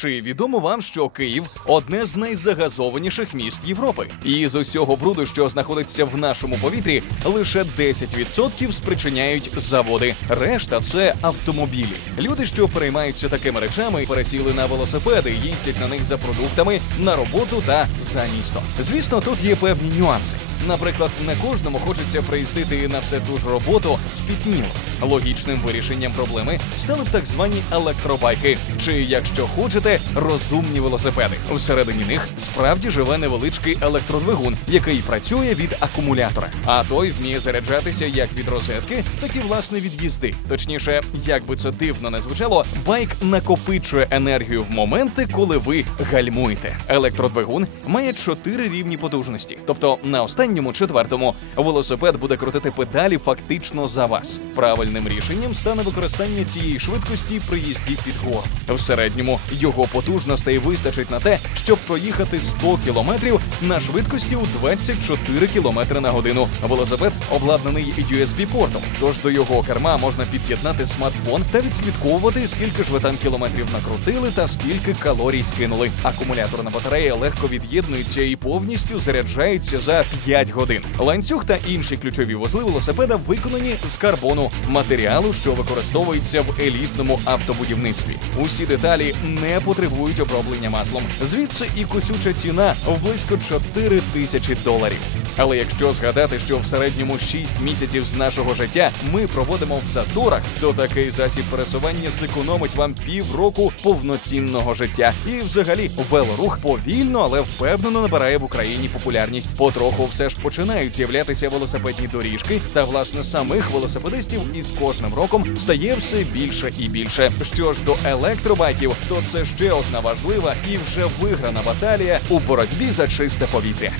Чи відомо вам, що Київ одне з найзагазованіших міст Європи? І з усього бруду, що знаходиться в нашому повітрі, лише 10% спричиняють заводи. Решта це автомобілі. Люди, що переймаються такими речами, пересіли на велосипеди, їздять на них за продуктами на роботу та за місто. Звісно, тут є певні нюанси. Наприклад, не кожному хочеться приїздити на все ту ж роботу спітніло. Логічним вирішенням проблеми стали б так звані електробайки, чи, якщо хочете, розумні велосипеди. Всередині них справді живе невеличкий електродвигун, який працює від акумулятора. А той вміє заряджатися як від розетки, так і власне від їзди. Точніше, як би це дивно не звучало, байк накопичує енергію в моменти, коли ви гальмуєте. Електродвигун має чотири рівні потужності, тобто на останньому четвертому велосипед буде крутити педалі фактично за вас. Правильним рішенням стане використання цієї швидкості при їзді під гору. В середньому його потужностей вистачить на те, щоб проїхати 100 кілометрів на швидкості у 24 кілометри на годину. Велосипед обладнаний USB-портом, тож до його керма можна під'єднати смартфон та відслідковувати, скільки ж ви там кілометрів накрутили та скільки калорій скинули. Акумуляторна батарея легко від'єднується і повністю заряджається за 5 годин. Ланцюг та інші ключові вузли велосипеда виконані з карбону матеріалу, що використовується в елітному автобудівництві. Усі деталі не потребують оброблення маслом. Звідси і косюча ціна в близько 4 тисячі доларів. Але якщо згадати, що в середньому 6 місяців з нашого життя ми проводимо в заторах, то такий засіб пересування зекономить вам півроку повноцінного життя. І взагалі велорух повільно, але впевнено набирає в Україні популярність. Потроху все ж починають з'являтися велосипедні доріжки, та власне самих велосипедистів із кожним роком стає все більше і більше. Що ж до електробайків, то це ще одна важлива і вже виграна баталія у боротьбі за чисте повітря.